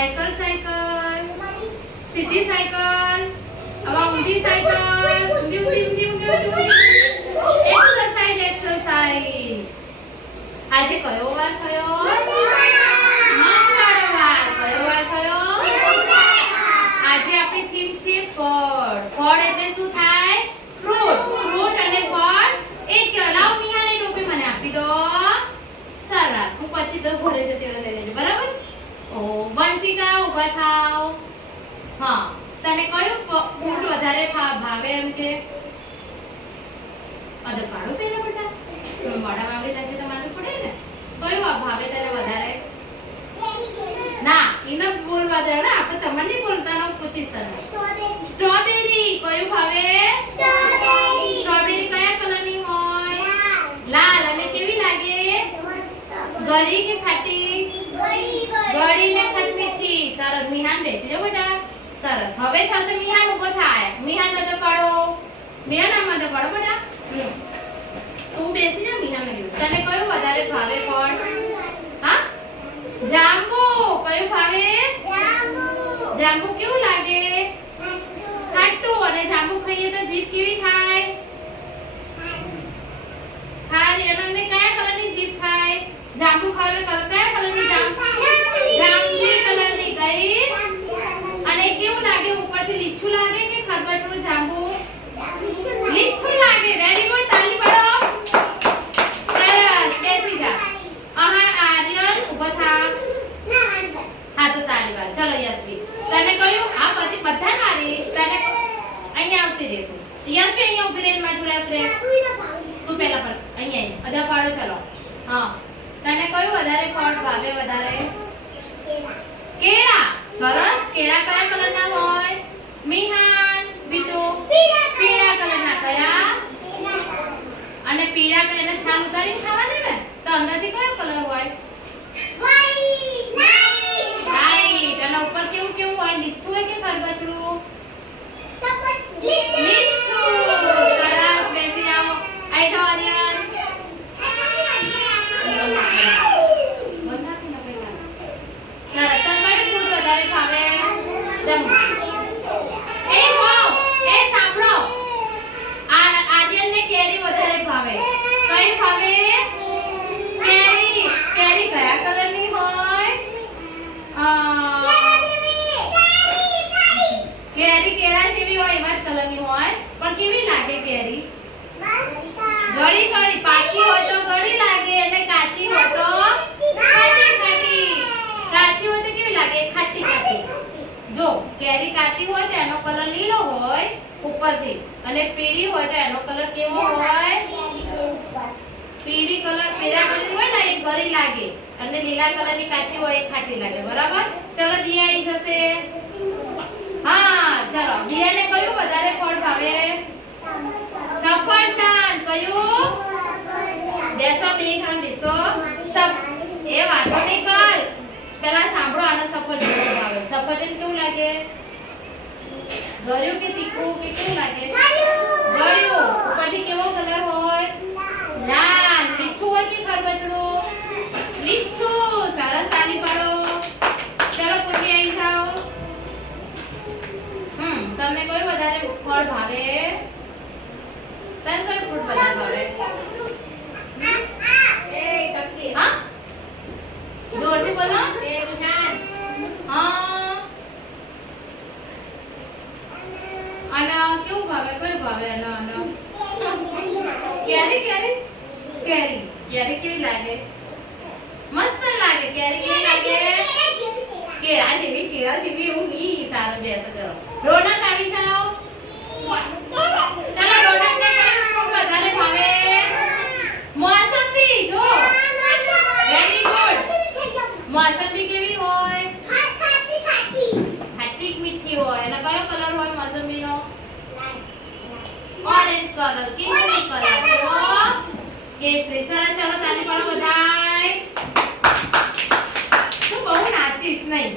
Cycle cycle. સીધી cycle. હવે ઊંધી સાયકલ. ઊંધી ઊંધી ઊંધી ઊંધી ઊંધી એક્સરસાઇઝ એક્સરસાઇઝ આજે કયો વાર થયો? મંગળવાર કયો વાર થયો? આજે આપણી થીમ છે ફળ. ફળ એટલે શું થાય? ફ્રૂટ. ફ્રૂટ અને ફળ એ કહેવાય લાવ ટોપી મને આપી દો. સરસ. હું પછી તો ઘરે જતી લઈ બરાબર? ઓ બંસીકા ઊભા થાવ? હા તને કયું ફ- વધારે ભાવે એમ કે? અરે પાડો પહેલા બેટા તો મોઢા વાગડી લાગે તો માથું પડે ને. કયું આ ભાવે તને વધારે? ના એને બોલવા દે ને આપણે તમને નહીં બોલતા પૂછીશ તને. સ્ટ્રોબેરી કયું ભાવે? સ્ટ્રોબેરી. કયા કલરની હોય? લાલ. અને કેવી લાગે? ગળી કે ખાટી? ગળી ને ખટ મીઠી સરસ મિહાન બેસી જાઓ બેટા. સરસ. હવે થશે મિહાન ઊભો થાય. મિહાન તો પડો મિહાન આમાં તો પડો બેટા. તું બેસી જા મિહાન તને કયું વધારે ભાવે ફળ? હા? જાંબુ. કયું ભાવે જાંબુ કેવું લાગે ખાટું અને જાંબુ ખાઈએ તો જીભ કેવી થાય ખારી અને અમને કયા કલરની જીભ થાય જાંબુ ખાવ એટલે કલર કયા કલરની જાંબુ જાંબલી કલરની ગઈ અને કેવું લાગે ઉપરથી લીચું લાગે કે ખરબચડું જાંબુ લીચું લાગે વેરી ગુડ તાલી પાડો સરસ બેસી જા આહા આર્યન ઊભો થા હા તો તારી વાત ચલો યશવી તને કયું આ પછી બધા નારી તને અહીંયા આવતી રે તું યશવી અહીંયા ઊભી રહીને મારી જોડે રહે. તું પહેલા પર, અહીંયા. બધા ફાળો ચલો. હા. તને કયું વધારે ફળ ભાવે વધારે? કેળા. સરસ. કેળા કયા કલરના હોય? મિહાન, બીટુ. પીળા કલરના કયા? અને પીળા કલરના છાલ ઉતારીને ખાવાની ને? તો અંદરથી કયો કલર હોય રાઈટ અને ઉપર કેવું કેવું હોય લીચું હોય કે ખરબચડું લીચું સરસ બેસી જાઓ આઈ જાઓ આર્યન બંધ રાખીને કઈ ના. સરસ તને કયું ફૂડ વધારે ભાવે જમવું એ હો એ સાંભળો આ આર્યનને કેરી વધારે ભાવે કઈ ભાવે કેરી કેરી કયા કલરની હોય અ, કેરી કેળા જેવી હોય એવા જ કલરની હોય પણ કેવી લાગે કેરી ગળી ગળી પાકી હોય તો ગળી લાગે અને કાચી હોય તો ખાટી ખાટી કાચી હોય તો કેવી લાગે ખાટી ખાટી જો કેરી કાચી હોય તો એનો કલર લીલો હોય ઉપરથી. અને પીળી હોય તો એનો કલર કેવો હોય? પીળી કલર પીળા કલરની હોય ને એ ગરી લાગે. અને લીલા કલરની કાચી હોય એ ખાટી લાગે. બરાબર? ચલો દિયા આવી જશે. હા ચલો. દિયાને કયું વધારે ફળ ભાવે? સફરજન કયું? બેસો બે ખાન બેસો. એ વાતો નહીં કર. પેલા સાંભળો આનો સફરજન ભાવે. સફરજન કેવું લાગે? ગળ્યું કે તીખું કે કેવું લાગે? ગળ્યું. ઉપરથી કેવો કલર હોય? લાલ. લીચું હોય કે ખરબચડું? લીચું સરસ તાલી પાડો ચલો પૂછી આવી જાઓ હમ તમને કયું વધારે ફળ ભાવે તને કયું ફ્રૂટ વધારે ભાવે એ શક્તિ હા જોરથી બોલો એ વિધાન હા અને કેવું ભાવે કયું ભાવે અને અને કેરી કેરી કેરી કેરી કેવી લાગે? મસ્ત લાગે કેરી કેવી લાગે? કેળા જેવી કેળા જેવી, એવું નહીં, સારું બેસો, ચલો. રોનક આવી જાઓ ચાલો રોનકને કયું ફ્રૂટ વધારે ભાવે મોસંબી જો વેરી ગુડ મોસંબી કેવી હોય ખાટી મીઠી હોય અને કયો કલર હોય મોસંબીનો ઓરેન્જ કલર કરો કલર? શ્રી સરસ ચાલો તાલી પણ બધાય. બહુ નાચીશ નહીં.